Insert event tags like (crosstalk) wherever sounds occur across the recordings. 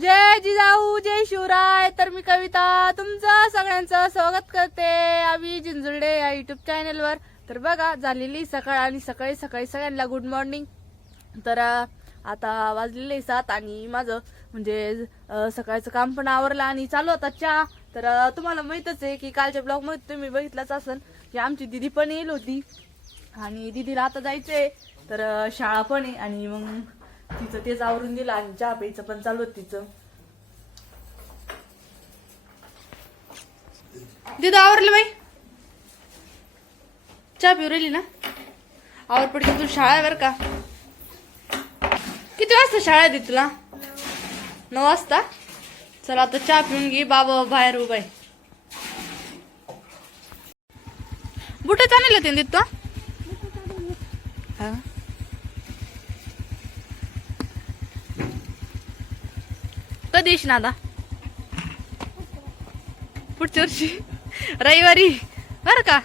जय जिजाऊ जय शिवराय. तर मी कविता तुमचं सगळ्यांचं स्वागत करते. आम्ही जिंजुर्डे या युट्यूब चॅनलवर तर बघा झालेली सकाळ आणि सकाळी सकाळी सगळ्यांना गुड मॉर्निंग तर आता वाजलेले सात आणि माझं म्हणजे सकाळचं काम पण आवरलं आणि चालू होता चहा. तर तुम्हाला माहीतच आहे की कालच्या ब्लॉगमध्ये तुम्ही बघितलंच असन की आमची दिदी पण येईल होती. आणि दिदीला आता जायचंय. तर शाळा पण आहे आणि मग तिचं तेच आवरून दिलं आणि चहा प्यायचं पण चालू होतं तिचं. दिदा आवरलं बाई? चहा पिऊ राहिली ना? आवर पडली तू शाळा आहे का? किती वाजता शाळा आहे तुला? नऊ वाजता? चला आता चहा पिऊन घे बाबा बाहेर उभा आहे. बुटे चालेल तिथं? हा? कधी येशील आता. पुढच्या वर्षी. रविवारी. बर का?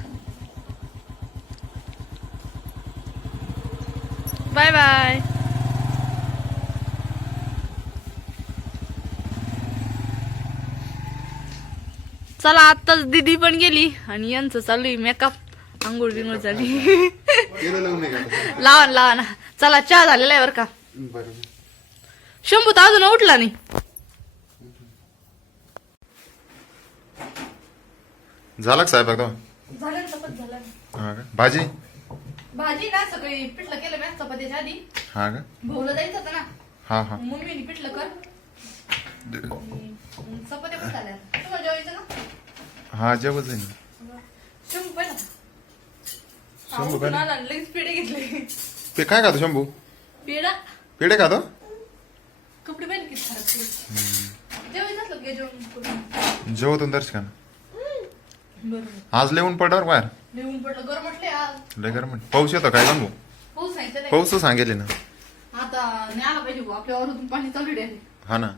बाय बाय चला आताच दिदी पण गेली आणि यांचं चालू आहे मेकअप आंघोळ बिंघोळ झाली. लावा लावा ना. चला चहा झालेला आहे बरं का. बरं. शंभू तर अजून उठला नाही. झाला का साहेब एकदम? झालं चपात झालं हा का? भाजी? भाजी ना सगळी पिठलं केलं मी चपात्याच्या आधी. हा का? भाऊला जायचं होतं ना. हा हा. मग पिठलं कर. आणि मग चपात्या पण झाल्या. तुम्हाला जेवायचं ना हा ना. शंभू पहिला. शंभू आला आणि लगेच पेढे घेतले. पे काय खातो शंभू? पेढा. पेढे खातो? कपडे पाहिजे किती खराब जेवायचं असलं का जेवण करून. जेवतो ना दर्शका बरोबर आज लिहून पडावर बाहेर. लिहून पडलं. गरम म्हटले आज. लय गरम आहे. पाऊस येतो काय सांगू पाऊस सांगितलं पाऊस तर सांगेल ना. आता नाही आला पाहिजे बुवा. आपल्या वरून पाणी चालू आहे हा ना.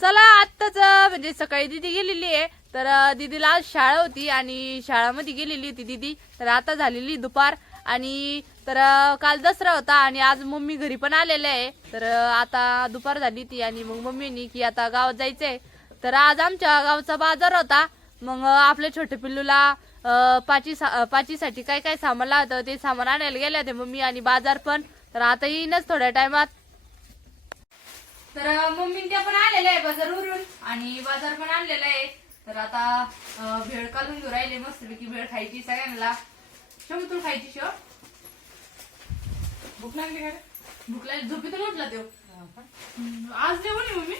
चला आत्ताच म्हणजे सकाळी दिदी गेलेली आहे. तर अं, दीदीला आज शाळा होती आणि शाळामध्ये गेलेली होती दिदी. तर आता झालेली दुपार. आणि तर काल दसरा होता आणि आज मम्मी घरी पण आलेले आहे. तर आता दुपार झाली ती आणि मग मम्मीनी की आता गावात जायचंय. तर आज आमच्या गावचा बाजार होता. मग आपल्या छोट्या पिल्लूला पाची सा- पाचीसाठी काय काय सामान लागतं ते सामान आणायला गेले होते मम्मी आणि बाजार पण. तर आता येईनच थोड्या टायमात. तर मम्मी त्या पण आलेल्या आहे बाजारवरून आणि बाजार पण आणलेला आहे. तर आता भेळ काढून घेऊ राहिले मस्तपैकी. भेळ खायची सगळ्यांना. शंभू तुला खायची शिव भूक लागली का रे? भूक लागली. झोपेतून उठला देव हम्म, आज जेवण आहे मम्मी.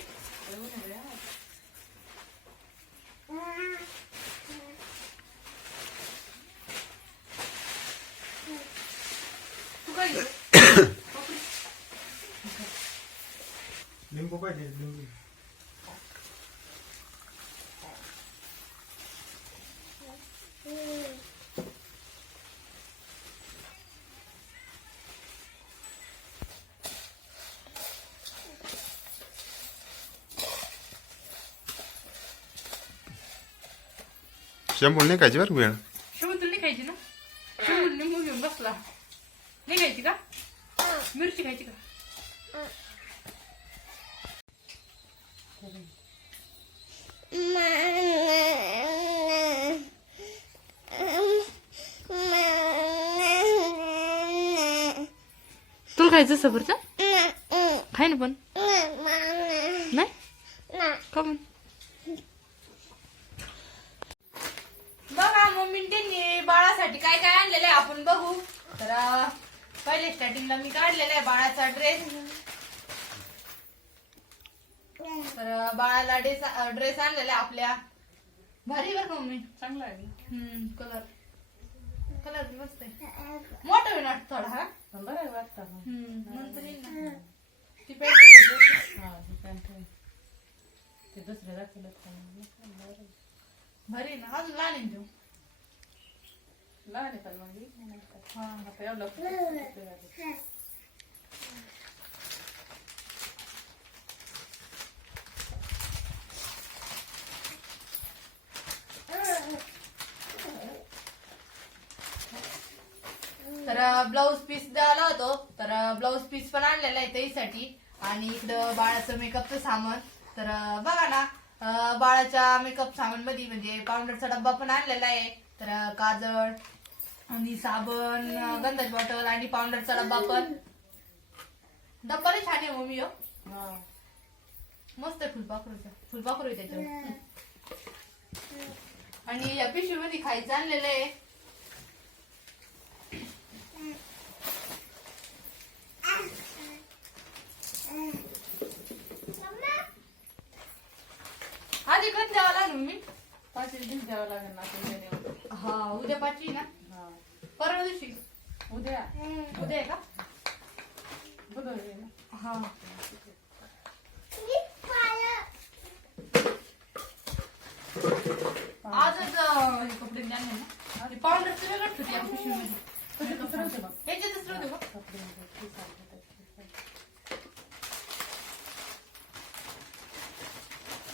तू काय घेतो? (coughs) लिंबू पाहिजे लिंबू. शंभू नाही खायची बरं वेळ? नाही खायची ना. शंभू लिंबू घेऊन बसला. नाही खायची का? मिरची खायची का? तुला खायचं सफरचं खाय ना पण? नाही. का पण बघा मम्मी त्यांनी बाळासाठी काय काय आणलेलं आहे आपण बघू. तर पहिले स्टार्टिंगला मी काढलेला आहे बाळाचा ड्रेस तर बाळाला ड्रेस ड्रेस आणलेला आहे आपल्या. भारी बरं का मम्मी? चांगला आहे. हम्म कलर कलर मस्त आहे. मोठा आहे ना थोडा हा? बरं वाटतं. हम्म, नंतर येईल ना. ती पॅन्ट हा, ती पॅन्ट आहे. ते दुसऱ्या दाखवलं? भारी आहे ना अजून लहान आहे. लहान आहे पण हा आता एवढं तर ब्लाऊज पीस द्यायला होतो. तर ब्लाऊज पीस पण आणलेला आहे त्यासाठी आणि इकडं बाळाचं मेकअपचं सामान. तर बघा ना बाळाच्या मेकअप सामानमध्ये म्हणजे पावडरचा डब्बा पण आणलेला आहे. तर काजळ आणि साबण गंधाची बॉटल आणि पावडरचा डब्बा पण डब्बा लय छान आहे मम्मी हो हा. मस्त आहे फुलपाखरूचा फुलपाखरू आहे त्याच्यावर आणि या पिशवीमध्ये खायचं आणलेलं आहे आधी कधी द्यावं लागेल मी पाचशे दिन द्यावं लागेल ना. हा उद्या पाचवी ना. परवा दिवशी. उद्या. उद्या आहे का? बुधवारी आहे हा. आजच हे कपडे द्या ना. ते पावडरचं वेगळं ठेवते या पिशवीमध्ये दुसरं होते बघ. याच्यातच राहू दे बघ.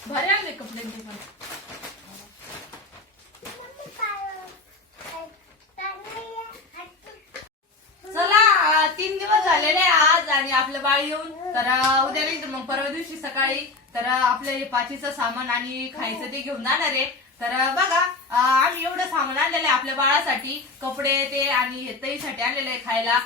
भारी आणले कपडे ते पण चला अं, तीन दिवस झालेले आहे आज आणि आपलं बाळ येऊन तर उद्या नाही तर मग परवा दिवशी सकाळी तर आपलं पाचीचं सामान आणि खायचं ते घेऊन जाणार आहे. तर बघा आम्ही एवढं सामान आणलेलं आहे आपल्या बाळासाठी कपडे ते आणि हे तईसाठी आणलेलं आहे खायला.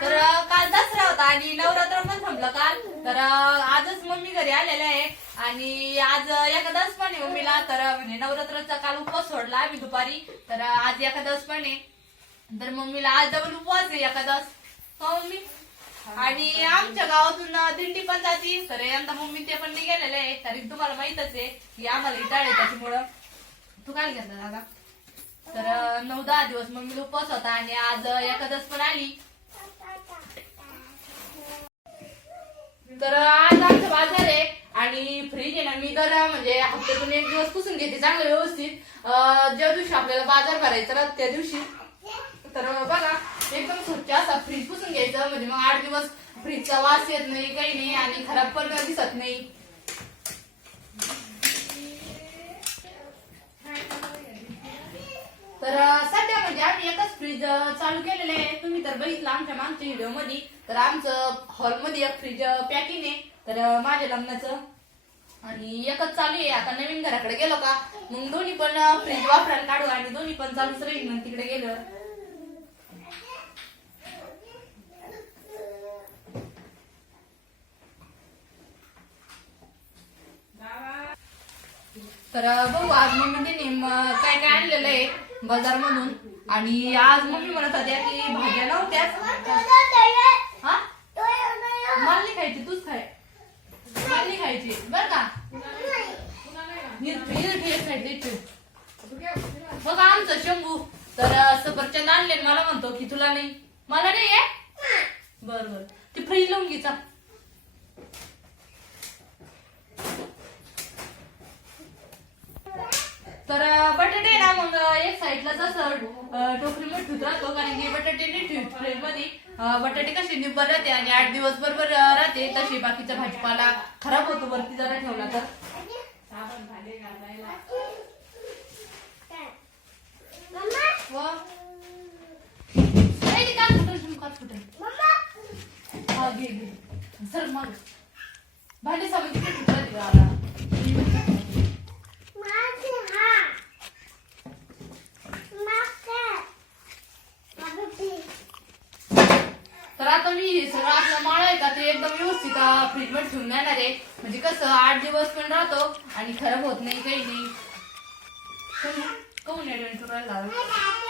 तर काल दसरा होता आणि नवरात्र पण संपलं काल. तर आजच मम्मी घरी आलेलं आहे. आणि आज एक पण आहे तर म्हणजे नवरात्राचा काल उपवास सोडला आम्ही दुपारी. तर आज एकादश पण आहे. तर मम्मीला आज डबल उपवास आहे एकादश हो मम्मी? आणि आमच्या गावातून दिंडी पण जाती. तर यंदा मम्मी ते पण नाही गेलेले आहे. तरी तुम्हाला माहितच आहे की आम्हाला इटाळ आहे त्याच्यामुळं. तू काय घेतला दादा? तर नऊ दहा दिवस मम्मी उपवास होता आणि आज अं, पण आली. तर आज आमचा बाजार आहे. आणि फ्रीज आहे ना मी तर म्हणजे हप्त्यातून एक दिवस पुसून घेते चांगलं व्यवस्थित. ज्या दिवशी आपल्याला बाजार भरायचा ना त्या दिवशी. तर बघा एकदम स्वच्छ असा फ्रीज पुसून घ्यायचं म्हणजे मग आठ दिवस फ्रीजचा वास येत नाही काही नाही आणि खराब पण दिसत नाही. तर सध्या म्हणजे आम्ही एकच फ्रीज चालू केलेलं आहे. तुम्ही तर बघितलं आमच्या मागच्या व्हिडिओमध्ये तर आमचं हॉलमध्ये एक फ्रीज पॅकिंग आहे. तर माझ्या लग्नाचं. आणि एकच चालू आहे. आता नवीन घराकडे गेलो का मग दोन्ही पण फ्रीज वापरायला काढू आणि दोन्ही पण चालूच राहील मग तिकडे गेलो तर बघू आज मम्मीने नेम काय काय आणलेलं आहे बाजार मधून. आणि आज मम्मी म्हणत होत्या की भाज्या नव्हत्याच. हा? मला नाही खायची तूच खाय. नाही खायची. बर का. बघा आमचं शंभू. तर सफरचंद आणले आणि मला म्हणतो की तुला नाही. मला नाही आहे? बर बर. ती फ्रीज लावून घे चाल. तर बटाटे ना मग एक साईडला जसं अं, टोकरीमध्ये ठेवत राहतो कारण की बटाटे नाही ठेवत बटाटे कसे निब्बर राहते आणि आठ दिवस बरोबर राहते तसे बाकीचा भाजीपाला खराब होतो वरती जरा ठेवला तर. साबण भांडे घासायला. व? ए, काच फुटेल, तुम्ही काच फुटेल. हा, घे, घे. सर मग भांडे साबण तिकडे ठेवत राहते गावाला. तर आता मी हे सगळं आपला माळ आहे का? ते एकदम व्यवस्थित फ्रीजमध्ये ठेवून येणार आहे. म्हणजे कसं आठ दिवस पण राहतो आणि खराब होत नाही काही नाही. कोण येणार